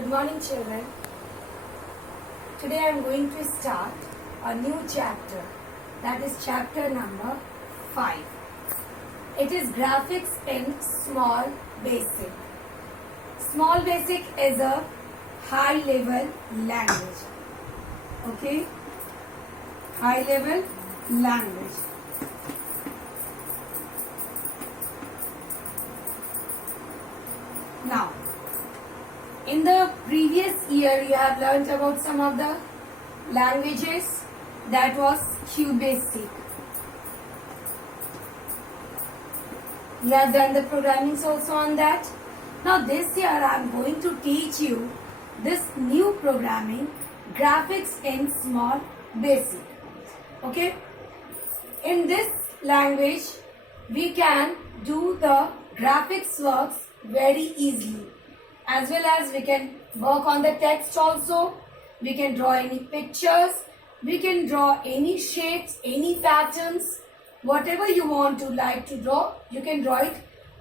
Good morning, children. Today I am going to start a new chapter, that is chapter number 5. It is graphics in small basic. Small basic is a high level language. Okay? High level language. Now, in the previous year, you have learnt about some of the languages. That was QBasic. You have done the programming also on that. Now this year I am going to teach you this new programming, graphics in small basic. Okay? In this language, we can do the graphics works very easily. As well as we can work on the text also. We can draw any pictures. We can draw any shapes, any patterns. Whatever you want to like to draw, you can draw it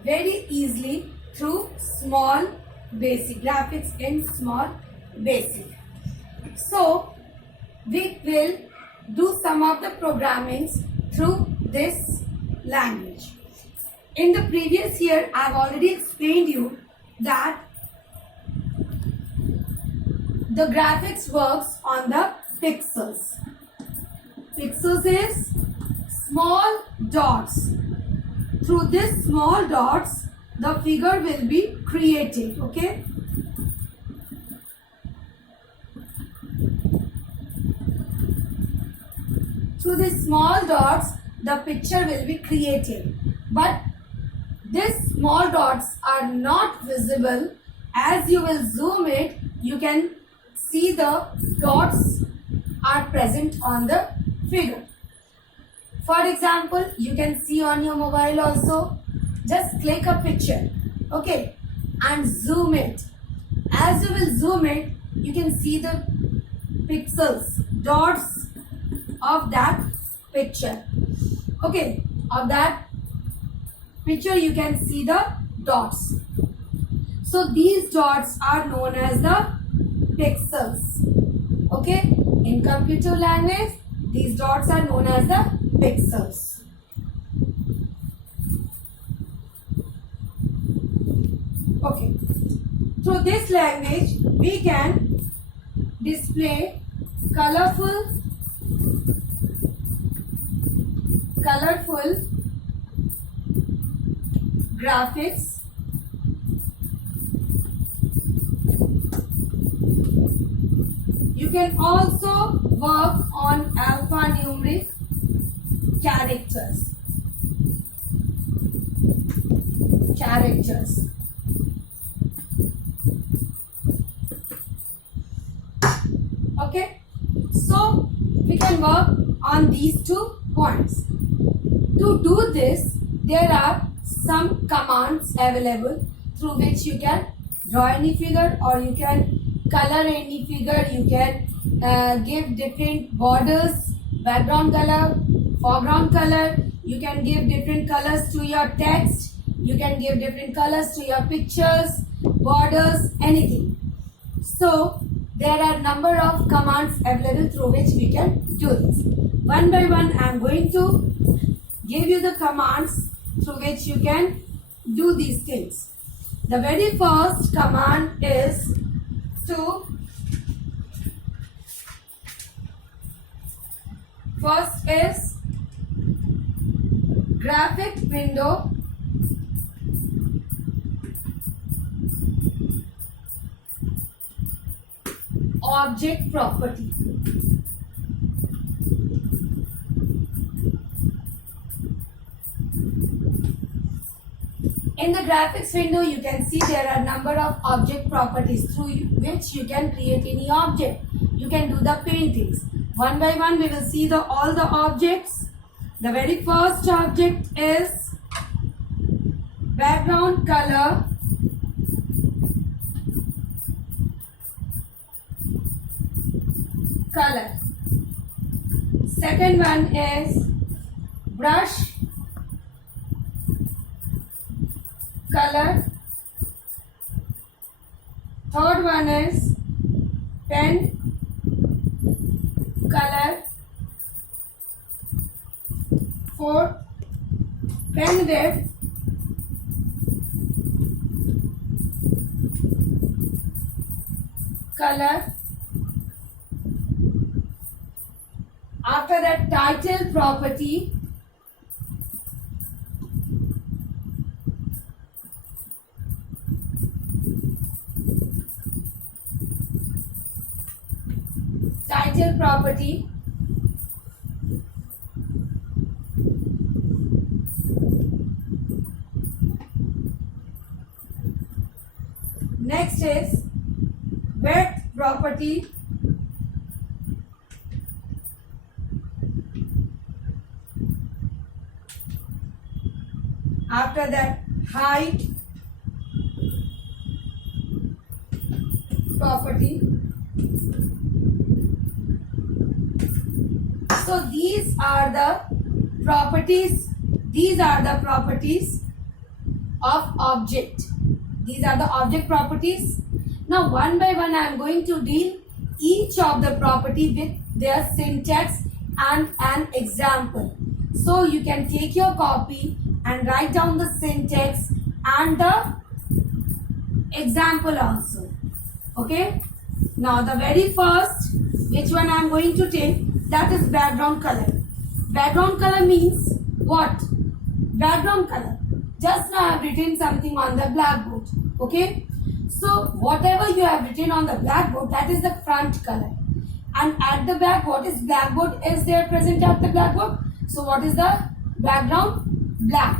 very easily through small basic, graphics in small basic. So, we will do some of the programmings through this language. In the previous year, I have already explained you that the graphics works on the pixels. Pixels is small dots. Through these small dots, the figure will be created. Okay? Through these small dots, the picture will be created. But these small dots are not visible. As you will zoom it, you can see the dots are present on the figure. For example, you can see on your mobile also. Just click a picture, okay, and zoom it. As you will zoom it, you can see the pixels, dots of that picture. Okay, of that picture you can see the dots. So these dots are known as the pixels. Okay, in computer language, these dots are known as the pixels. Okay, through this language, we can display colorful graphics. You can also work on alphanumeric characters. Okay, so we can work on these 2 points. To do this, there are some commands available through which you can draw any figure, or you can color any figure. You can give different borders, background color, foreground color. You can give different colors to your text. You can give different colors to your pictures, borders, anything. So there are number of commands available through which we can do this. One by one, I am going to give you the commands through which you can do these things. The very first command is first is graphic window object property. In the graphics window, you can see there are number of object properties through which you can create any object. You can do the paintings. One by one, we will see all the objects. The very first object is background color. Second one is brush color. third one is pen color. Fourth, pen width. Color. After that, title property. Title property. Next is width property. After that, height property. So these are the properties. These are the properties of object. These are the object properties. Now one by one I am going to deal each of the property with their syntax and an example. So you can take your copy and write down the syntax and the example also. Okay. Now the very first, which one I am going to take, that is background color. Background color means what? Background color. Just now I have written something on the blackboard. Okay. So whatever you have written on the blackboard, that is the front color. And at the back, what is blackboard is there present at the blackboard? So what is the background? Black.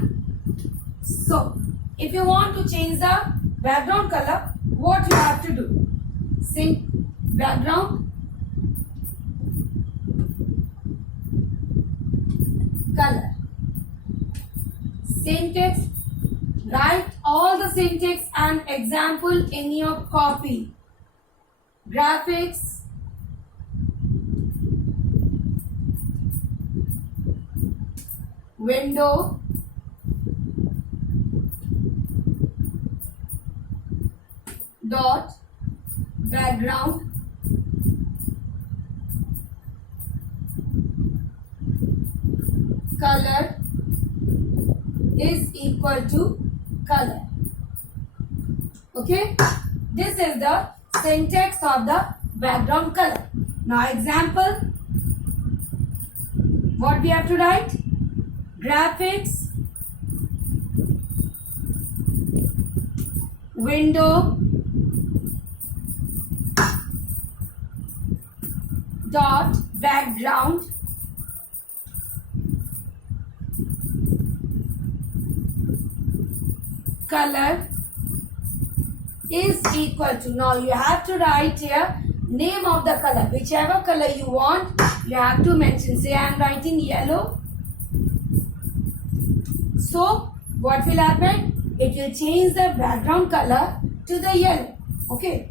So if you want to change the background color, what you have to do? Background color. Syntax. Write all the syntax and example in your copy. Graphics. Window. Dot. Background. Color is equal to color. Okay. This is the syntax of the background color. Now example. What we have to write? Graphics. Window. Dot background. Color is equal to, now you have to write here name of the color, whichever color you want you have to mention. Say I am writing yellow. So what will happen? It will change the background color to the yellow. Okay.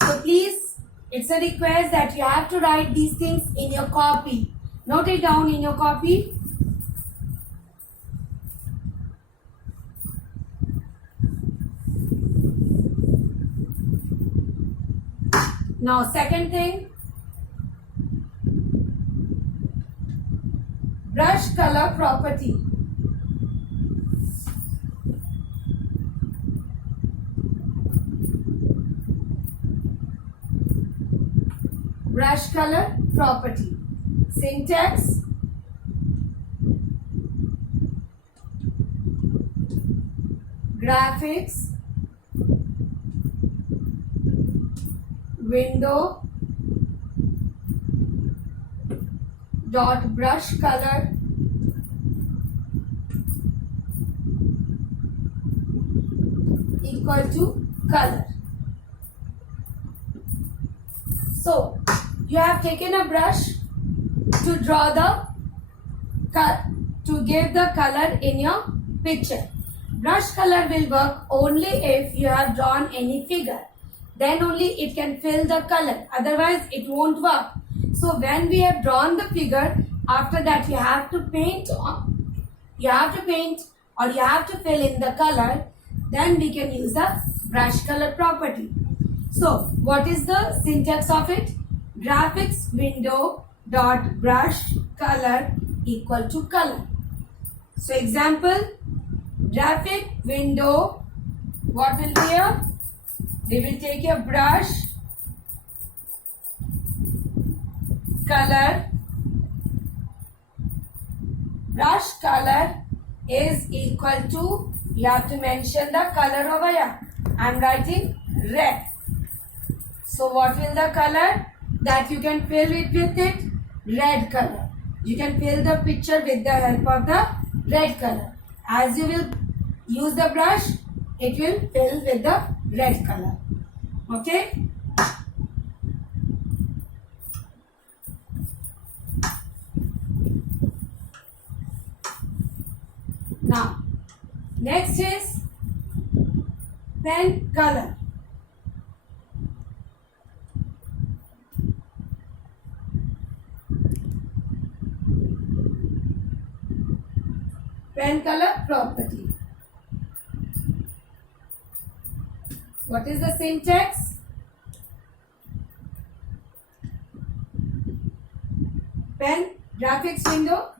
So please, it's a request that you have to write these things in your copy. Note it down in your copy. Now second thing, brush color property. Brush color property. Syntax. Graphics. Window. Dot brush color. Equal to color. So you have taken a brush to draw to give the color in your picture. Brush color will work only if you have drawn any figure. Then only it can fill the color. Otherwise it won't work. So when we have drawn the figure, after that you have to paint or you have to fill in the color. Then we can use the brush color property. So what is the syntax of it? Graphics window dot brush color equal to color. So example, graphic window, what will be here? We will take a brush color. Brush color is equal to, you have to mention the color over here. I am writing red. So what will the color that you can fill it with it? Red color. You can fill the picture with the help of the red color. As you will use the brush, it will fill with the red color. Okay? Now, next is pen color. Pen color property. What is the syntax? Pen graphics window.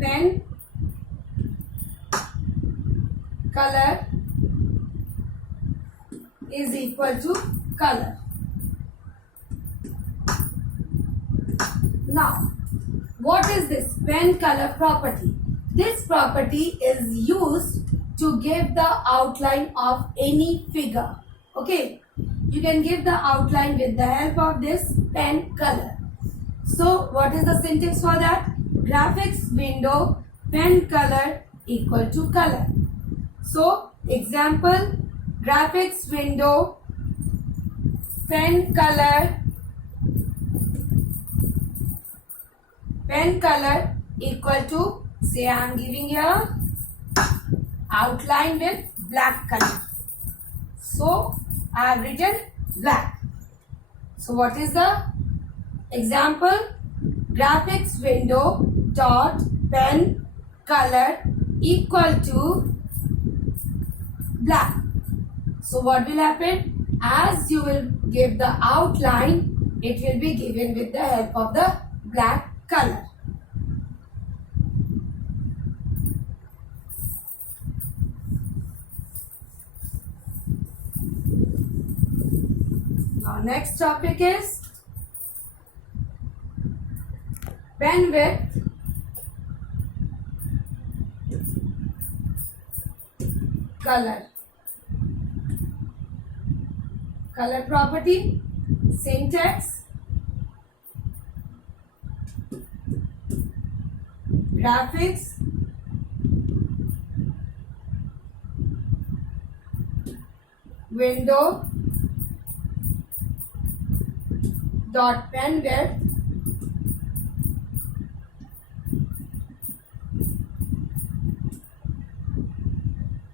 Pen color is equal to color. Now, what is this pen color property? This property is used to give the outline of any figure. Okay, you can give the outline with the help of this pen color. So, what is the syntax for that? Graphics window pen color equal to color. So, example, graphics window pen color equal to, say I am giving here outline with black color. So I have written black. So what is the example? Graphics window dot pen color equal to black. So what will happen? As you will give the outline, it will be given with the help of the black color. Now next topic is pen width color. Color property, syntax, graphics window dot pen width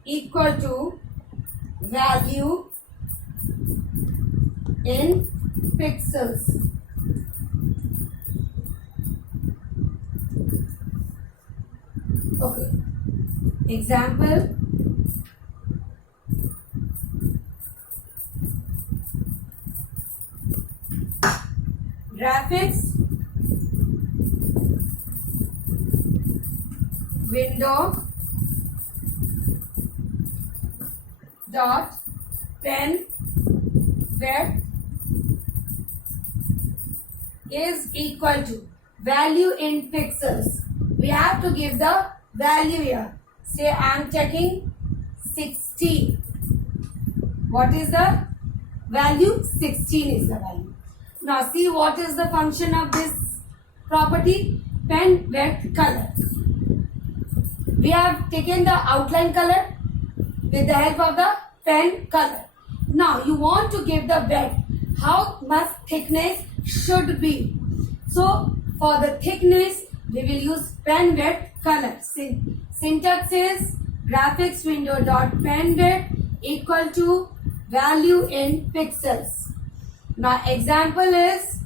equal to value in pixels. Okay. Example, graphics window dot pen width is equal to value in pixels. We have to give the value here. Say I am checking 16. What is the value? 16 is the value. Now see what is the function of this property? Pen width color. We have taken the outline color with the help of the pen color. Now you want to give the width. How much thickness should be? So for the thickness we will use pen width color. Syntax is graphics window dot pen width equal to value in pixels. Now example is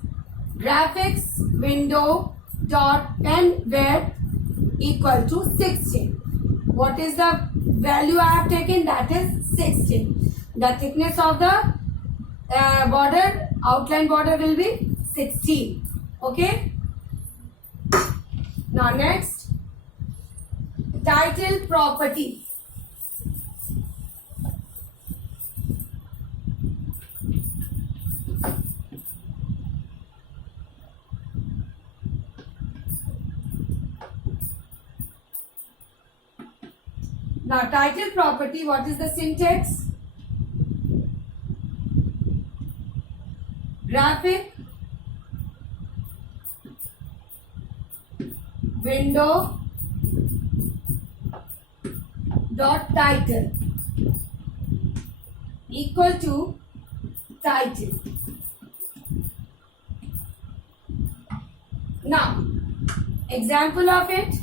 graphics window dot pen width equal to 16. What is the value I have taken? That is 16. The thickness of the border, outline border will be 16. Okay. Now next, title property. Now title property, what is the syntax? Graphic window dot title equal to title. Now example of it,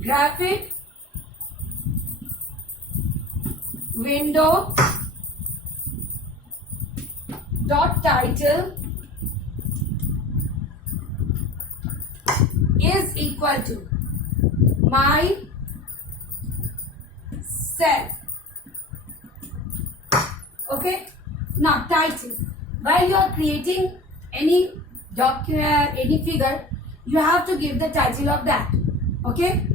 graphic window dot title is equal to my self. Okay. Now title. While you are creating any document, any figure, you have to give the title of that. Okay.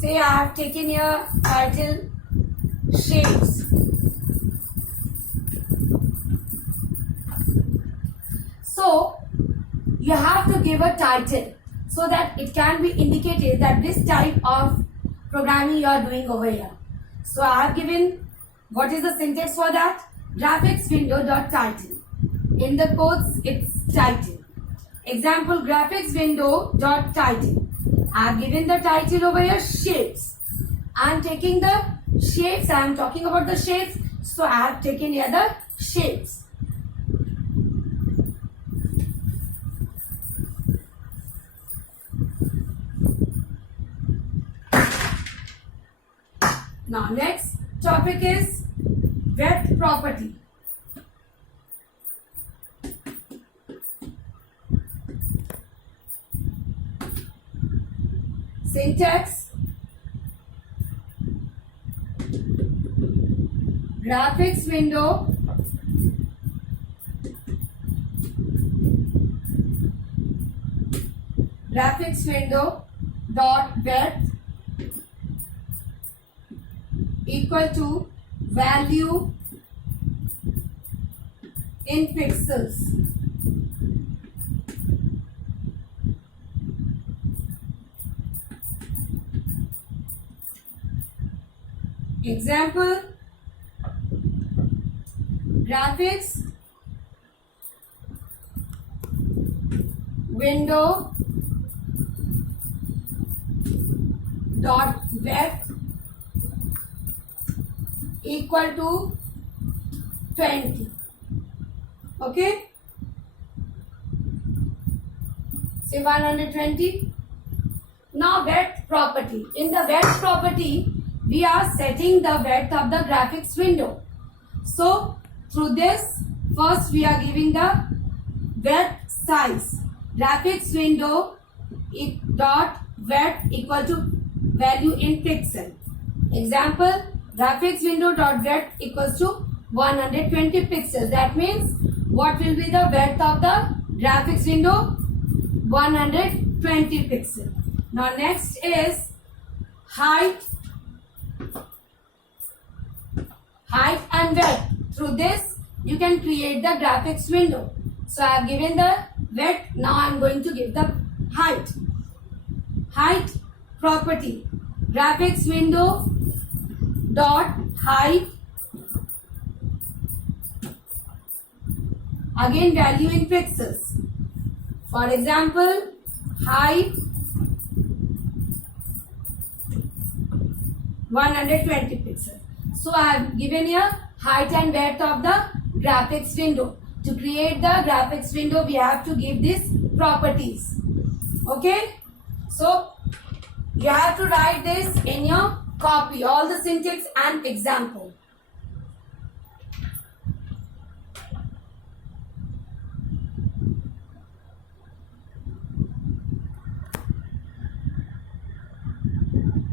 Say I have taken here title shapes. So you have to give a title so that it can be indicated that this type of programming you are doing over here. So I have given, what is the syntax for that? Graphics window dot title. In the quotes, it's title. Example, graphics window dot title. I have given the title over here, shapes. I am taking the shapes. I am talking about the shapes. So I have taken here the shapes. Now next topic is width property. Syntax, graphics window dot width equal to value in pixels. Example, graphics window dot width equal to 20. Okay, say 120. Now width property. In the width property, we are setting the width of the graphics window. So through this, first we are giving the width size. Graphics window dot width equal to value in pixel. Example, graphics window dot width equals to 120 pixels. That means what will be the width of the graphics window? 120 pixels. Now next is height and width. Through this you can create the graphics window. So I have given the width. Now I am going to give the height. Height property, graphics window dot height, again value in pixels. For example, height 120 pixels. So I have given here height and width of the graphics window. To create the graphics window, we have to give these properties. Okay. So you have to write this in your copy, all the syntax and example.